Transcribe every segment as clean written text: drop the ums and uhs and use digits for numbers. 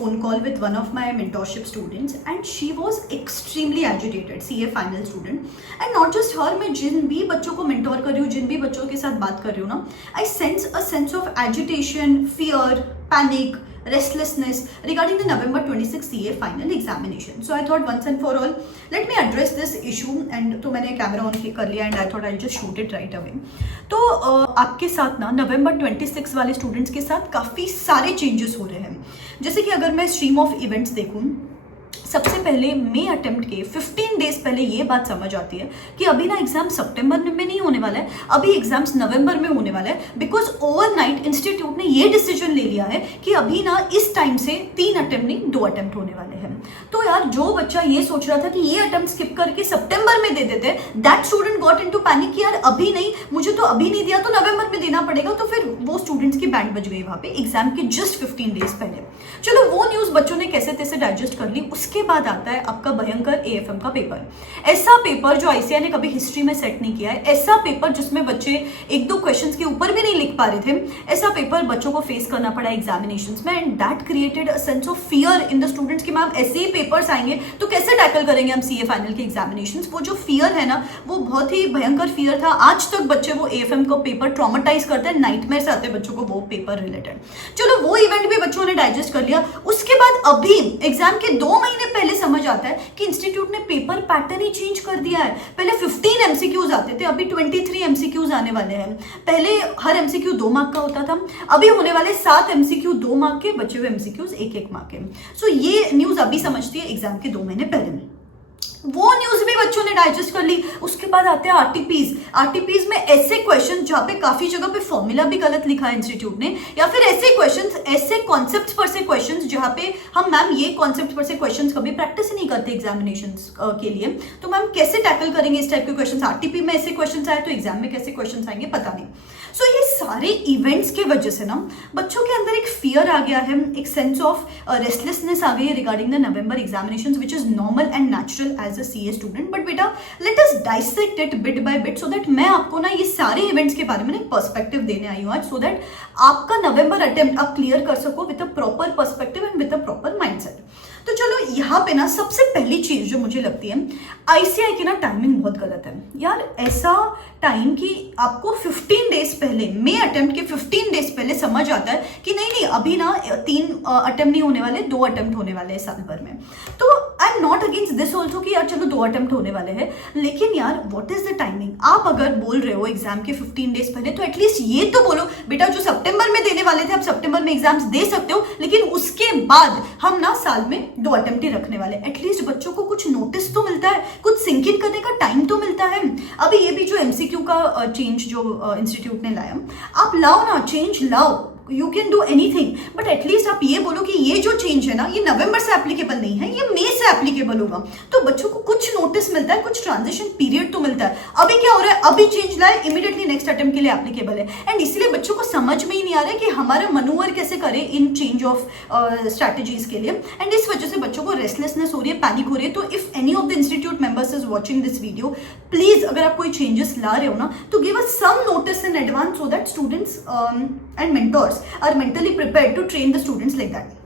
phone call with one of my mentorship students and she was extremely agitated, CA final student. And not just her, मैं जिन भी बच्चों को mentor कर रही हूँ, जिन भी बच्चों के साथ बात कर रही हूँ ना, I sense a sense of agitation, fear, panic, restlessness regarding the November 26 CA final examination. So I thought once and for all, let me address this issue. And तो मैंने कैमरा ऑन कर लिया and I thought I'll just shoot it right away. तो आपके साथ ना November 26 वाले students के साथ काफ़ी सारे चेंजेस हो रहे हैं. जैसे कि अगर मैं स्ट्रीम ऑफ इवेंट्स देखूँ, सबसे पहले मे अटेम्प्ट के 15 डेज पहले ये बात समझ आती है कि अभी ना एग्जाम सितंबर में नहीं होने वाला है, अभी एग्जाम्स नवंबर में होने वाला है. बिकॉज ओवरनाइट इंस्टीट्यूट ने ये डिसीजन ले लिया है कि अभी ना इस टाइम से 3 अटेम्प्ट नहीं 2 अटेम्प्ट होने वाले हैं. तो यार जो बच्चा ये सोच रहा था कि ये अटेम्प्ट स्किप करके सितंबर में दे देते, that student got into panic कि यार अभी नहीं, मुझे तो अभी नहीं दिया तो नवंबर में देना पड़ेगा. तो फिर वो स्टूडेंट्स की बैंड बज गई वहां पे एग्जाम के जस्ट 15 डेज पहले. चलो वो न्यूज बच्चों ने कैसे तैसे डाइजेस्ट कर ली. उसके बाद आता है आपका भयंकर एएफएम का पेपर. ऐसा पेपर जो आईसीएआई ने कभी हिस्ट्री में सेट नहीं किया है, ऐसा पेपर जिसमें बच्चे 1-2 क्वेश्चंस के ऊपर भी नहीं लिख पा रहे थे. ऐसा पेपर बच्चों को फेस करना पड़ा एग्जामिनेशंस में and that created a sense of fear in the students कि मैम ऐसे ही पेपर्स आएंगे तो कैसे टैकल करेंगे हम सीए फाइनल के एग्जामिनेशंस. वो जो फियर है ना, वो बहुत ही भयंकर फियर था. आज तक बच्चे वो एएफएम का पेपर ट्रॉमेटाइज करते हैं, नाइटमेयर से आते हैं बच्चों को वो पेपर रिलेटेड. चलो वो इवेंट भी बच्चों ने डाइजेस्ट कर लिया. उसके बाद अभी एग्जाम के 2 महीने पहले समझ आता है कि इंस्टीट्यूट ने पेपर पैटर्न ही चेंज कर दिया है. पहले 15 एमसीक्यूज आते थे, अभी 23 एमसीक्यूज आने वाले हैं. पहले हर एमसीक्यू 2 मार्क का होता था, अभी होने वाले 7 एमसीक्यू 2 मार्क के, बचे हुए एमसीक्यूज 1-1 मार्क के. सो ये न्यूज अभी समझती है एग्जाम के 2 महीने पहले. वो न्यूज भी बच्चों ने डाइजेस्ट कर ली. उसके बाद आते हैं आरटीपीज में ऐसे क्वेश्चन जहां पे काफी जगह पे फॉर्मूला भी गलत लिखा है इंस्टीट्यूट ने, या फिर ऐसे क्वेश्चंस, ऐसे कॉन्सेप्ट्स पर से क्वेश्चंस जहां पे हम मैम ये कॉन्सेप्ट पर से क्वेश्चंस कभी प्रैक्टिस ही नहीं करते एग्जामिनेशंस के लिए, तो मैम कैसे टैकल करेंगे इस टाइप के क्वेश्चंस. आरटीपी में ऐसे क्वेश्चंस आए तो एग्जाम में कैसे क्वेश्चंस आएंगे पता नहीं. सो ये सारे इवेंट्स के वजह से ना बच्चों के अंदर एक फियर आ गया है, एक सेंस ऑफ रेस्टलेसनेस आ गई है regarding the November examinations, which is normal and natural as a CA student. But बेटा let us dissect it bit by bit so that मैं आपको ना ये सारे इवेंट्स के बारे में एक पर्सपेक्टिव देने आई हूँ आज, सो दैट आपका नवंबर अटेम्प्ट आप क्लियर कर सको with a proper perspective and with a proper mindset. तो चलो यहाँ पे ना सबसे पहली चीज जो मुझे लगती है, आईसीआई की ना टाइमिंग बहुत गलत है यार. ऐसा टाइम कि आपको 15 डेज पहले, मे अटेम्प्ट के 15 डेज पहले समझ आता है कि नहीं अभी ना 3 अटेम्प्ट नहीं होने वाले, 2 अटेम्प्ट होने वाले हैं साल भर में. तो I am not against this also कि यार चलो 2 अटेम्प्ट होने वाले हैं, लेकिन यार व्हाट इज द टाइमिंग. आप अगर बोल रहे हो एग्जाम के 15 डेज पहले तो एटलीस्ट ये तो बोलो बेटा जो सितंबर में देने वाले थे आप सितंबर में एग्जाम्स दे सकते हो, लेकिन उसके बाद हम ना साल में 2 अटेम्प्ट ही रखने वाले. एटलीस्ट बच्चों को कुछ नोटिस तो मिलता है, कुछ सिंक इन करने का टाइम तो मिलता है. अभी ये भी जो एमसीक्यू का चेंज जो इंस्टीट्यूट ने लाया, आप लाओ ना, चेंज लाओ, you can do anything, but at least आप ये बोलो कि ये जो चेंज है ना ये नवंबर से एप्लीकेबल नहीं है, ये मई से एप्लीकेबल होगा. तो बच्चों को कुछ नोटिस मिलता है, कुछ ट्रांजिशन पीरियड तो मिलता है. अभी क्या हो रहा है, अभी चेंज लाए, इमीडिएटली नेक्स्ट अटेम्प्ट के लिए एप्लीकेबल है. एंड इसलिए बच्चों को समझ में ही नहीं आ रहा है कि हमारा मनूवर कैसे करें इन चेंज ऑफ स्ट्रैटेजीज के लिए. एंड इस वजह से बच्चों को रेस्टलेसनेस हो रही है, पैनिक हो रही है. तो if any of the institute members is watching this video, please अगर आप कोई चेंजेस ला रहे हो ना तो give us some notice in advance so that students and mentors are mentally prepared to train the students like that.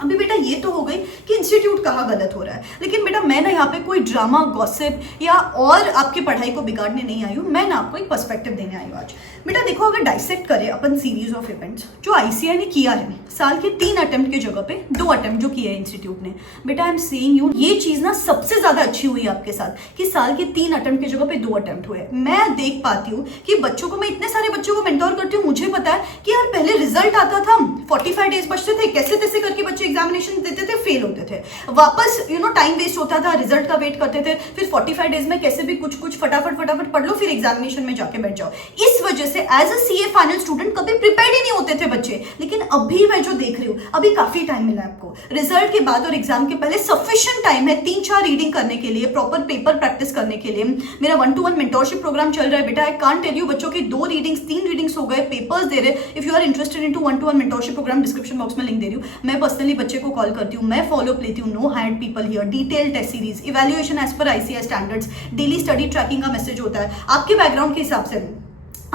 अभी बेटा ये तो हो गई कि इंस्टीट्यूट कहाँ गलत हो रहा है, लेकिन बेटा मैं ना यहाँ पे कोई ड्रामा, गॉसिप या और आपकी पढ़ाई को बिगाड़ने नहीं आई हूँ. मैं ना आपको एक पर्सपेक्टिव देने आई हूँ आज. बेटा देखो, अगर डाइसेक्ट करें अपन सीरीज ऑफ इवेंट्स जो आईसीआई ने किया है, साल के 3 अटेम्प्ट की जगह पे 2 अटेम्प्ट जो किए हैं इंस्टीट्यूट ने, बेटा आई एम सेइंग यू ये चीज ना सबसे ज्यादा अच्छी हुई आपके साथ कि साल के 3 अटेम्प्ट की जगह पे 2 अटेम्प्ट हुए. मैं देख पाती हूँ कि बच्चों को, मैं इतने सारे बच्चों को मेंटोर करती हूँ, मुझे पता है कि यार पहले रिजल्ट आता था, 45 डेज बचते थे, कैसे तैसे करके बच्चे एग्जामिनेशन देते थे, फेल होते थे, वापस टाइम वेस्ट होता था, रिजल्ट का वेट करते थे, फिर 45 डेज में कैसे भी कुछ फटाफट पढ़ लो, फिर एग्जामिनेशन में जाके बैठ जाओ. इस वजह से as a CA final student कभी प्रिपेयर्ड ही नहीं होते थे बच्चे. लेकिन अभी मैं जो देख रही हूँ, अभी काफी टाइम मिला है आपको, रिजल्ट के बाद और एग्जाम के पहले सफिशिएंट टाइम है 3-4 रीडिंग करने के लिए, प्रॉपर पेपर प्रैक्टिस करने के लिए. मेरा 1-to-1 मेंटोरशिप प्रोग्राम चल रहा है बेटा. आई कांट टेल यू, बच्चों की 2 रीडिंग्स 3 रीडिंग्स हो गए, पेपर्स दे रहे. If you are interested into 1-to-1 mentorship program, description box में लिंक दे रही हूँ. मैं पर्सनली बच्चे को कॉल करती हूँ, मैं फॉलो अप लेती हूँ, no hired people here, detail test series, evaluation as पर ICAI standards, daily study tracking का मैसेज होता है आपके बैकग्राउंड के हिसाब से.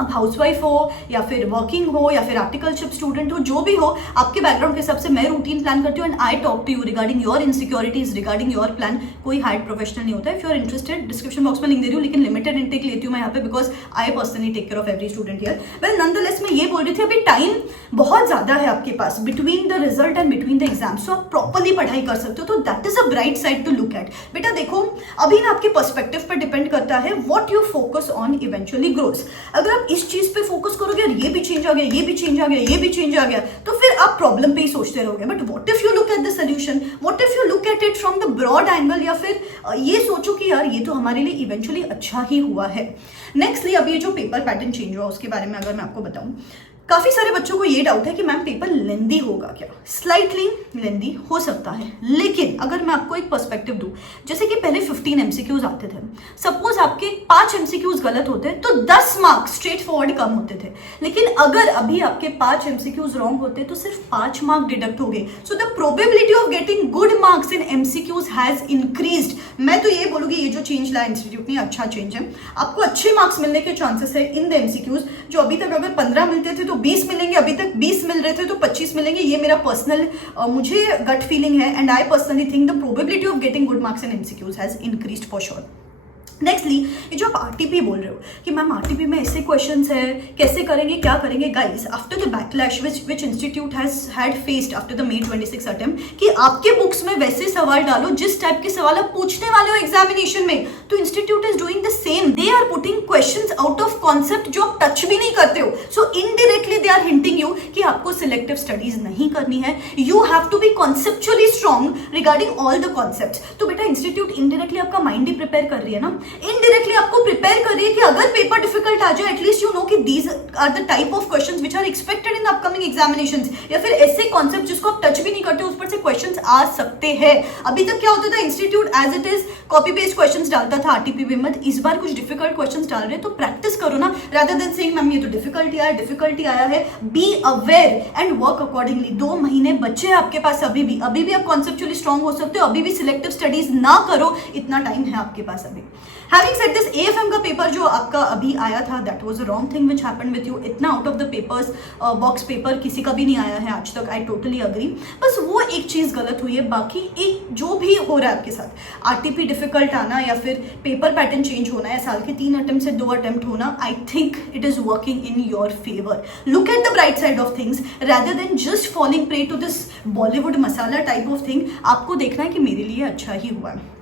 अब हाउसवाइफ हो या फिर वर्किंग हो या फिर आर्टिकलशिप स्टूडेंट हो, जो भी हो, आपके बैकग्राउंड के हिसाब से मैं रूटीन प्लान करती हूँ and I talk to you regarding your insecurities, regarding your plan. कोई हाइड प्रोफेशनल नहीं होता है। If you are interested, description box में लिंक दे रही हूँ, लेकिन लिमिटेड इंटेक लेती हूँ मैं यहाँ पे because I personally take care of every student here. Well nonetheless मैं ये बोल रही थी, अभी टाइम बहुत ज्यादा है आपके पास between the result and between the exam, so आप प्रॉपरली पढ़ाई कर सकते हो। तो that is a bright side to look at. बेटा देखो, अभी ना आपके पर्सपेक्टिव पर डिपेंड करता है what you focus on eventually grows. अगर आप इस चीज पे फोकस करोगे और ये भी चेंज आ गया, ये भी चेंज आ गया, ये भी चेंज आ गया, तो फिर आप प्रॉब्लम पे ही सोचते रहोगे। But what if you look at the solution, what if you look at it from the broad angle, या फिर ये सोचो कि यार ये तो हमारे लिए इवेंचुअली अच्छा ही हुआ है। नेक्स्टली, अब ये जो पेपर पैटर्न चेंज हुआ उसके बारे में अगर मैं आपको बताऊं, काफी सारे बच्चों को ये डाउट है कि मैम पेपर लेंदी होगा क्या। स्लाइटली लेंदी हो सकता है, लेकिन अगर मैं आपको एक पर्सपेक्टिव दूं, जैसे कि पहले 15 एमसीक्यूज आते थे, सपोज आपके 5 एमसीक्यूज गलत होते तो 10 मार्क्स स्ट्रेट फॉरवर्ड कम होते थे। लेकिन अगर अभी आपके 5 एमसीक्यूज रॉन्ग होते तो सिर्फ 5 मार्क डिडक्ट हो गए। So the probability of getting good marks in MCQs has increased. मैं तो ये बोलूंगी ये जो चेंज लाया इंस्टीट्यूट ने, अच्छा चेंज है। आपको अच्छे मार्क्स मिलने के चांसेस है इन द एमसीक्यूज। जो अभी तक अगर 15 मिलते थे तो 20 मिलेंगे, अभी तक 20 मिल रहे थे तो 25 मिलेंगे। ये मेरा पर्सनल मुझे गट फीलिंग है and I personally think the probability of getting good marks in MCQs has increased for sure. Nextly, ये जो आप आरटीपी बोल रहे हो कि मैम आरटीपी में ऐसे क्वेश्चंस है, कैसे करेंगे, क्या करेंगे। Guys, after the backlash which institute has had faced after the May 26 attempt, कि आपके बुक्स में वैसे सवाल डालो जिस टाइप के सवाल आप पूछने वाले हो एग्जामिनेशन में, तो institute is doing the same. They are putting questions out of concept जो आप टच भी नहीं करते हो। So indirectly they are hinting you कि आपको सिलेक्टिव स्टडीज नहीं करनी है। You have to be conceptually strong regarding all the concepts. तो बेटा इंस्टीट्यूट इनडायरेक्टली आपका माइंड ही प्रिपेयर कर रही है ना, इनडायरेक्टली आपको प्रिपेयर कर रही है कि अगर पेपर डिफिकल्ट आ जाए, एटलीस्ट यू नो कि these are the type of questions which are expected in upcoming examinations, या फिर ऐसे कॉन्सेप्ट जिसको आप टच भी नहीं करते उस पर से क्वेश्चंस आ सकते हैं। अभी तक क्या होता था, institute as it is copy paste questions डालता था आरटीपी में। इस बार कुछ डिफिकल्ट क्वेश्चंस डाल रहे हैं तो प्रैक्टिस करो ना, रादर देन सेइंग मैम ये तो डिफिकल्टी आया है। Be aware and work accordingly. 2 महीने बच्चे आपके पास, अभी भी आप कॉन्सेप्चुअली स्ट्रॉन्ग हो सकते हो। अभी भी सिलेक्टिव स्टडीज ना करो, इतना टाइम है आपके पास अभी। Having said this, AFM का पेपर जो आपका अभी आया था, that was a wrong thing which happened with you. इतना out of the papers box paper किसी का भी नहीं आया है आज तक। I totally agree. बस वो एक चीज गलत हुई है, बाकी एक जो भी हो रहा है आपके साथ, आरटीपी डिफिकल्ट आना या फिर पेपर पैटर्न चेंज होना या साल के 3 अटेम्प्ट से 2 अटेम्प्ट होना, I think it is working in your favour. Look at the bright side of things rather than just falling prey to this Bollywood masala type of thing. आपको देखना है कि मेरे लिए अच्छा ही हुआ है।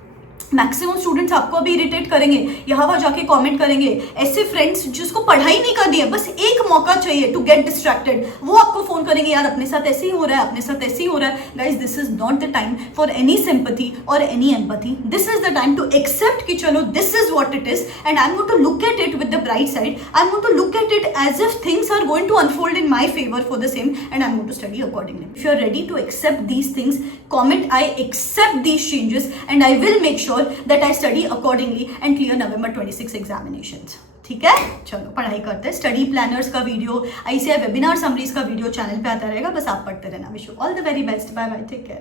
मैक्सिमम स्टूडेंट्स आपको अभी इरिटेट करेंगे, यहाँ वहाँ जाके कमेंट करेंगे। ऐसे फ्रेंड्स जिसको पढ़ाई नहीं करनी है, बस एक मौका चाहिए टू गेट डिस्ट्रैक्टेड, वो आपको फोन करेंगे, यार अपने साथ ऐसे ही हो रहा है, अपने साथ ऐसे ही हो रहा है। Guys, this is not the time for any sympathy और any empathy. This is the time to accept कि चलो this is what it is and I am going to look at it with the bright side. I am going to look at it as if things are going to unfold in my favour for the same and I am going to study accordingly. If you are ready to accept these things, comment I accept these changes and I will make sure that I study accordingly and clear November 26 examinations. ठीक है, चलो पढ़ाई करते हैं। Study planners का video, ICAI webinar summaries का video channel पे आता रहेगा, बस आप पढ़ते रहना। Wish you all the very best. Bye bye, take care.